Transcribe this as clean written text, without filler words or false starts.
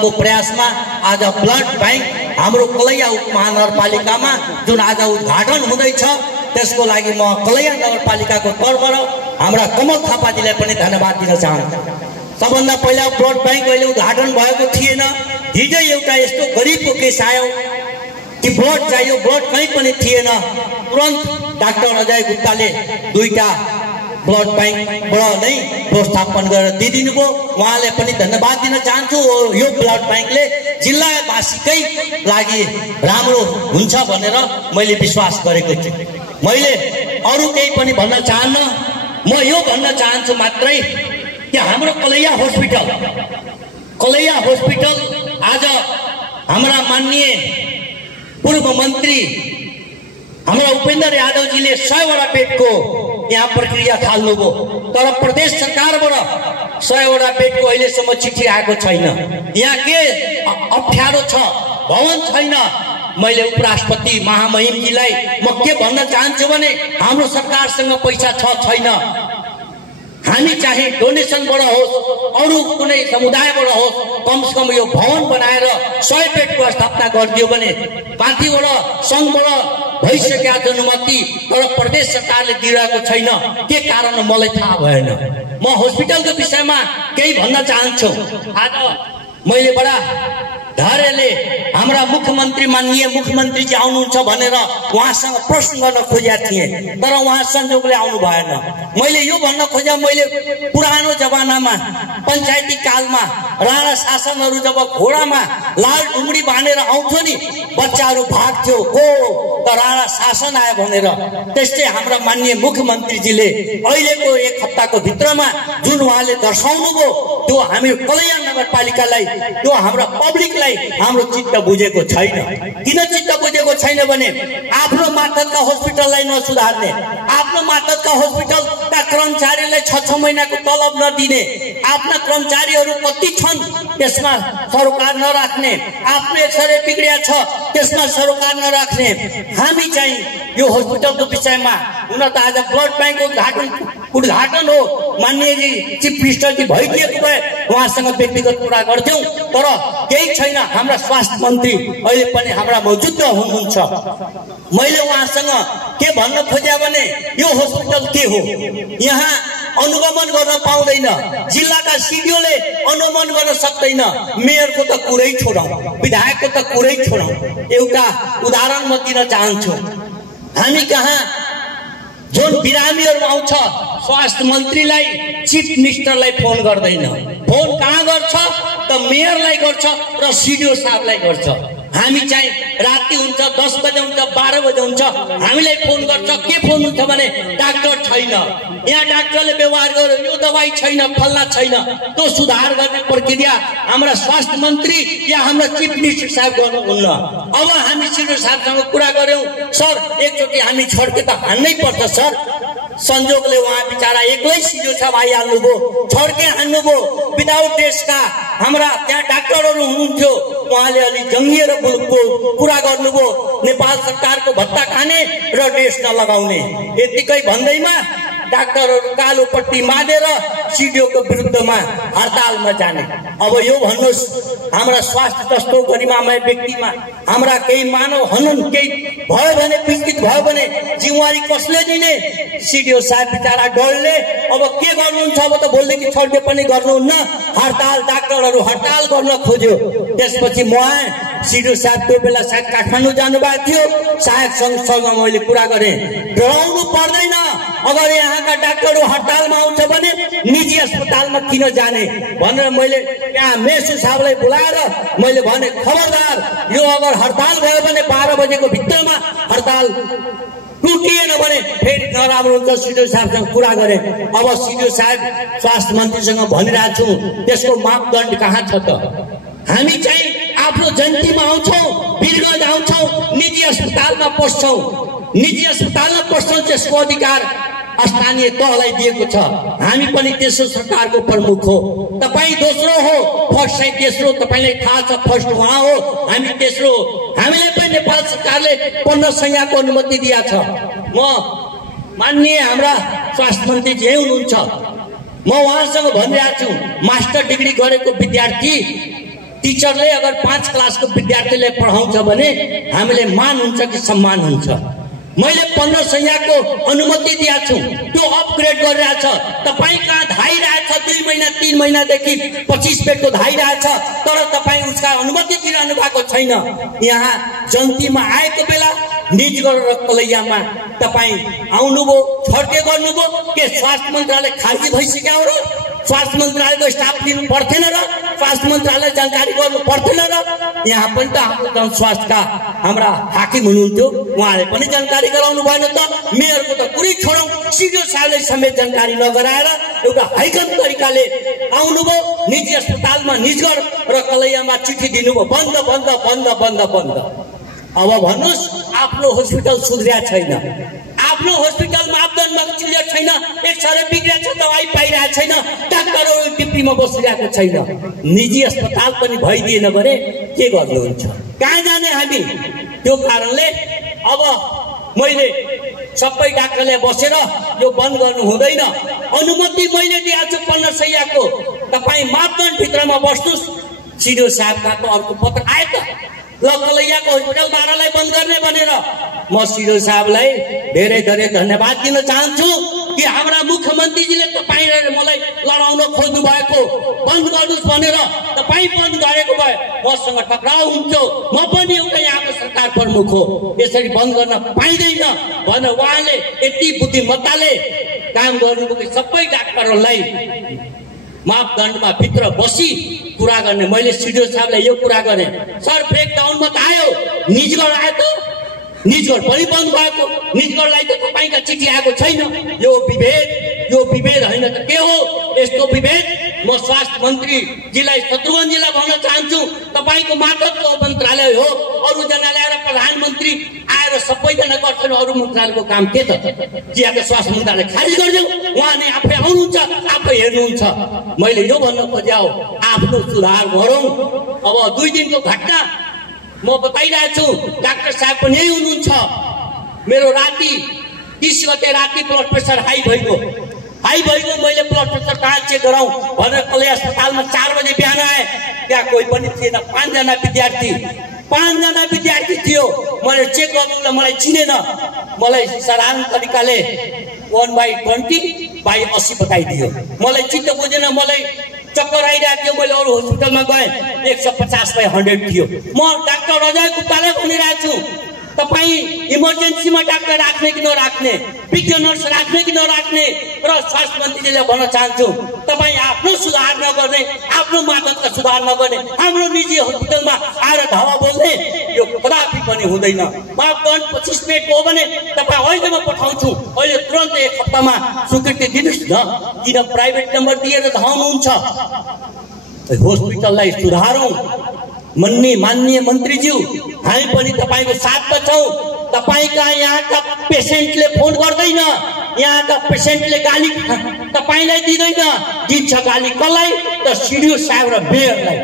को प्रयासमा आज ब्लड बैंक हाम्रो कलैया उपमहानगरपालिकामा जुन आज उद्घाटन हुँदैछ त्यसको लागि म कलैया नगरपालिकाको तर्फबाट हाम्रा कमल थापाजीलाई पनि धन्यवाद दिन चाहन्छु। सबभन्दा पहिला ब्लड बैंक अहिले उद्घाटन भएको थिएन। हिजो एउटा यस्तो गरिबको केस आयो कि ब्लड चाहियो, ब्लड कहीँ पनि थिएन। तुरन्त डाक्टर अजय गुप्ताले दुईटा ब्लड बैंकबाट नै व्यवस्थापन गरेर दिइदिनु भयो। उहाँले पनि धन्यवाद दिन चाहन्छु। यो ब्लड बैंकले जिल्लावासीकै लागि राम्रो हुन्छ भनेर मैले विश्वास गरेको छु। मैले अरू केही पनि भन्न चाहन्न। म यो भन्न चाहन्छु मात्रै कि हाम्रो कलैया हस्पिटल आज हाम्रा माननीय पूर्व मन्त्री हाम्रा उपेन्द्र यादवजीले 100वटा बेडको यहाँ प्रक्रिया थाल्नुभयो, तर प्रदेश सरकारबाट 100वटा बेडको अहिलेसम्म चिठी आएको छैन। यहाँ के अप्ठ्यारो छ? भवन छैन। मैले उपराष्ट्रपति महामहिमजीलाई म के भन्न चाहन्छु भने हाम्रो सरकारसँग पैसा छैन। हामी चाहिँ डोनेसनबाट होस्, अरू कुनै समुदायबाट होस्, कमसेकम यो भवन बनाएर 100 बेडको स्थापना गरिदियो भने पार्टीबाट सङ्घबाट भइसकेका अनुमति, तर प्रदेश सरकारले दिइरहेको छैन। के कारण मलाई थाहा भएन। म हस्पिटलको विषयमा केही भन्न चाहन्छु। आज मैले बडा धैर्यले हाम्रा मुख्यमन्त्री माननीय मुख्यमन्त्रीजी आउनुहुन्छ भनेर उहाँसँग प्रश्न गर्न खोजेका थिएँ, तर उहाँ संयोगले आउनु भएन। मैले यो भन्न खोजे, मैले पुरानो जमानामा पञ्चायती कालमा राणा शासनहरू जब घोडामा लाल ढुङ्ग्री बाँधेर आउँथ्यो नि, बच्चाहरू भाग्थ्यो को त राणा शासन आयो भनेर। त्यस्तै हाम्रा माननीय मुख्यमन्त्रीजीले अहिलेको 1 हप्ताको भित्रमा जुन उहाँले दर्शाउनु भयो त्यो हामी कलैया नगरपालिकालाई, त्यो हाम्रा पब्लिकलाई हाम्रो चित्त बुझेको छैन। किन चित्त बुझेको छैन भने आफ्नो मार्फतका हस्पिटललाई नसुधार्ने, आफ्नो मार्फतका हस्पिटलका कर्मचारीलाई 6 महिनाको तलब नदिने, आफ्ना कर्मचारीहरू कति छन् त्यसमा सरोकार नराख्ने, आफ्नो एक्सरे बिग्रिया छ त्यसमा सरोकार नराख्ने। हामी चाहिँ यो हस्पिटलको विषयमा हुन त आज ब्लड ब्याङ्कको उद्घाटन हो, माननीयजी चिफ मिनिस्टरजी भइदिएको भए उहाँसँग व्यक्तिगत कुरा गर्थ्यौँ, तर केही छैन। हाम्रा स्वास्थ्य मन्त्री अहिले पनि हाम्रा मौजुद हुनुहुन्छ। मैले उहाँसँग के भन्न खोजे भने यो हस्पिटल के हो, यहाँ अनुगमन गर्न पाउँदैन, जिल्लाका सिडिओले अनुगमन गर्न सक्दैन, मेयरको त कुरै छोडौँ, विधायकको त कुरै छोडौँ। एउटा उदाहरण म दिन चाहन्छु। हामी कहाँ जुन बिरामीहरू आउँछ स्वास्थ्य मन्त्रीलाई चिफ मिनिस्टरलाई फोन गर्दैन, फोन कहाँ गर्छ त मेयरलाई गर्छ र सिडिओ साहबलाई गर्छ। हामी चाहिँ राति हुन्छ, 10 बजे हुन्छ, 12 बजे हुन्छ, हामीलाई फोन गर्छ। के फोन हुन्छ भने डाक्टर छैन, यहाँ डाक्टरले व्यवहार गर्यो, यो दबाई छैन, फल्ला छैन। त्यो सुधार गर्ने प्रक्रिया हाम्रा स्वास्थ्य मन्त्री या हाम्रा चिफ मिनिस्टर साहब गर्नुहुन्न। अब हामी सिडिओ साहबसँग कुरा गर्यौँ, सर एकचोटि हामी छड्के त हान्नै पर्छ सर। संजोगले उहाँ बिचारा एक्लै सिडिओ साहब आइहाल्नुभयो, छड्के हान्नुभयो। विदाउट टेस्टका हाम्रा त्यहाँ डाक्टरहरू हुनुहुन्थ्यो, उहाँले अलि जङ्गिएर कुरा गर्नुभयो, नेपाल सरकारको भत्ता खाने र टेस्ट नलगाउने। यतिकै भन्दैमा डाक्टरहरू कालो पट्टी मादेर सिडिओको विरुद्धमा हडतालमा जाने। अब यो भन्नुहोस्, हाम्रा स्वास्थ्य जस्तो गरिमामय व्यक्तिमा हाम्रा केही मानव हनन केही भयो भने, विकृत भयो भने जिम्मेवारी कसले दिने? सिडिओ साहब बिचारा डरले अब के गर्नुहुन्छ? अब त भोलिदेखि छड्के पनि गर्नुहुन्न। हडताल, डाक्टरहरू हडताल गर्न खोज्यो। त्यसपछि म आएँ, सिडिओ साहब त्यो बेला सायद काठमाडौँ जानुभएको थियो, सहायक सङ्घसँग मैले कुरा गरेँ, डराउनु पर्दैन। अगर यहाँका डाक्टरहरू हडतालमा आउँछ भने निजी अस्पतालमा किन जाने भनेर मैले त्यहाँ मेसु साहबलाई बोलाएर मैले भने, खबरदार यो अगर हडताल भयो भने 12 बजेको भित्रमा हडताल टुटिएन भने फेरि नराम्रो हुन्छ। सिडिओ साहबसँग कुरा गरेँ। अब सिडिओ साहब स्वास्थ्य मन्त्रीसँग भनिरहेको छु, त्यसको मापदण्ड कहाँ छ त? हामी चाहिँ आफ्नो जयन्तीमा आउँछौँ, वीरगञ्ज आउँछौँ, निजी अस्पतालमा पस्छौँ, निजी अस्पतालमा पस्छौँ, त्यसको अधिकार स्थानीय तहलाई दिएको छ। हामी पनि तेस्रो सरकारको प्रमुख हो, तपाईँ दोस्रो हो, फर्स्ट चाहिँ तेस्रो, तपाईँलाई थाहा छ फर्स्ट उहाँ हो, हामी तेस्रो हो। हामीलाई पनि नेपाल सरकारले 15 संहिताको अनुमति दिएको छ। म माननीय हाम्रा स्वास्थ्य मन्त्री जे हुनुहुन्छ, म उहाँसँग भनिरहेको छु, मास्टर डिग्री गरेको विद्यार्थी टिचरले अगर 5 क्लासको विद्यार्थीलाई पढाउँछ भने हामीले मान हुन्छ कि सम्मान हुन्छ। मैले 1500 को अनुमति दिएको छु, त्यो अपग्रेड गरिरहेछ। तपाईँ कहाँ धाइरहेछ 2 महिना 3 महिनादेखि 25 पेटको धाइरहेछ, तर तपाईँ उसका अनुमति दिइरहनु भएको छैन। यहाँ जन्तीमा आएको बेला निजगढ र कलैयामा तपाईँ आउनुभयो, छड्के गर्नुभयो के स्वास्थ्य मन्त्रालय खारिज भइसक्यो र स्वास्थ्य मन्त्रालयको स्टाफ दिनु पर्थेन र स्वास्थ्य मन्त्रालय जानकारी गर्नु पर्थेन र यहाँ पनि त हाम्रो गाउँ स्वास्थ्यका हाम्रा हाकिम हुनुहुन्थ्यो, उहाँले पनि जानकारी गराउनु भएन त। मेयरको त कुरै छोडौँ, सिडिओ साहबले समेत जानकारी नगराएर एउटा हाइकम तरिकाले आउनुभयो, निजी अस्पतालमा निजगढ र कलैयामा चिठी दिनुभयो बन्द बन्द बन्द बन्द बन्द। अब भन्नुहोस् आफ्नो हस्पिटल सुध्रिया छैन, आफ्नो हस्पिटल मापदण्डमा क्लियर छैन, एक्सरे बिग्रेछ, दबाई पाइरहेको छैन, डाक्टरहरू ड्युटीमा बसिरहेको छैन, निजी अस्पताल पनि भइदिएन भने के गर्नुहुन्छ? कहाँ जाने हामी? त्यो कारणले अब मैले सबै डाक्टरले बसेर यो बन्द गर्नु हुँदैन, अनुमति मैले दिएको छु 1500 को, तपाईँ मापदण्ड भित्रमा बस्नुहोस्। सिडिओ साहबका त अर्को पत्र आयो त, ल कलैयाको हस्पिटल 12लाई बन्द गर्ने भनेर। म सिडिओ साहबलाई धेरै धेरै धन्यवाद दिन चाहन्छु कि हाम्रा मुख्यमन्त्रीजीले तपाईँ मलाई लडाउन खोज्नु भएको बन्द गर्नुहोस् भनेर तपाईँ बन्द गरेको भए मसँग टक्राउ हुन्थ्यो, म पनि एउटा यहाँको सरकार प्रमुख हो, यसरी बन्द गर्न पाइँदैन भनेर उहाँले यति बुद्धिमत्ताले काम गर्नुभयो कि सबै डाक्टरहरूलाई मापदण्डमा भित्र बसी कुरा गर्ने। मैले सिडिओ साहबलाई यो कुरा गरेँ, सर ब्रेकडाउनमा त आयो, निजगढ आयो त, निजगढ पनि बन्द भएको, निजगढलाई त तपाईँका चिठी आएको छैन। यो विभेद होइन त के हो यस्तो विभेद? म स्वास्थ्य मन्त्रीजीलाई शत्रुघ्नजीलाई भन्न चाहन्छु, तपाईँको मातहतको मन्त्रालय हो, अरूजनाले आएर प्रधानमन्त्री आएर सबैजना गर्छन्, अरू मन्त्रालयको काम के त? यहाँको स्वास्थ्य मन्त्रालय खारिज गरिदेऊ, उहाँ नै आफै आउनुहुन्छ, आफै हेर्नुहुन्छ। मैले यो भन्न खोज्या हो, आफ्नो सुधार गरौँ। अब 2 दिनको घटना म बताइरहेको छु, डाक्टर साहब पनि यही हुनुहुन्छ। मेरो राति 30 गते राति ब्लड प्रेसर हाई भइगयो, मैले ब्लड प्रेसर कहाँ चेक गराउँ भनेर कलैया अस्पतालमा 4 बजे बिहान आएँ, त्यहाँ कोही पनि थिएन, 5 जना विद्यार्थी थियो। मैले चेक गर्नुलाई मलाई चिनेन, मलाई साधारण तरिकाले 1/20/80 बताइदियो, मलाई चित्त बुझेन, मलाई चक्कर आइरहेको थियो। मैले अरू हस्पिटलमा गएँ 150/100 थियो। म डाक्टर अजय गुप्तालाई भनिरहेको छु, तपाईँ इमर्जेन्सीमा डाक्टर राख्ने कि नराख्ने, विज्ञ नर्स राख्ने कि नराख्ने, र स्वास्थ्य मन्त्रीले भन्न चाहन्छु, तपाईँ आफ्नो सुधार नगर्ने, आफ्नो मातहतका सुधार नगर्ने, हाम्रो निजी हस्पिटलमा आएर धावा बोल्ने, यो कदापि पनि हुँदैन। मापदण्ड 25 पेटको हो भने तपाईँ अहिले म पठाउँछु, अहिले तुरन्त 1 हप्तामा स्वीकृति दिनुहोस् न। किन प्राइभेट नम्बर दिएर धाउनुहुन्छ? हस्पिटललाई सुधारौँ। माननीय मन्त्रीज्यू, हामी पनि तपाईँको साथमा छौँ। तपाईँका यहाँका पेसेन्टले फोन गर्दैन, यहाँका पेसेन्टले गाली तपाईँलाई दिँदैन, दिन्छ गाली कसलाई त? सिडिओ साहब र मेयरलाई।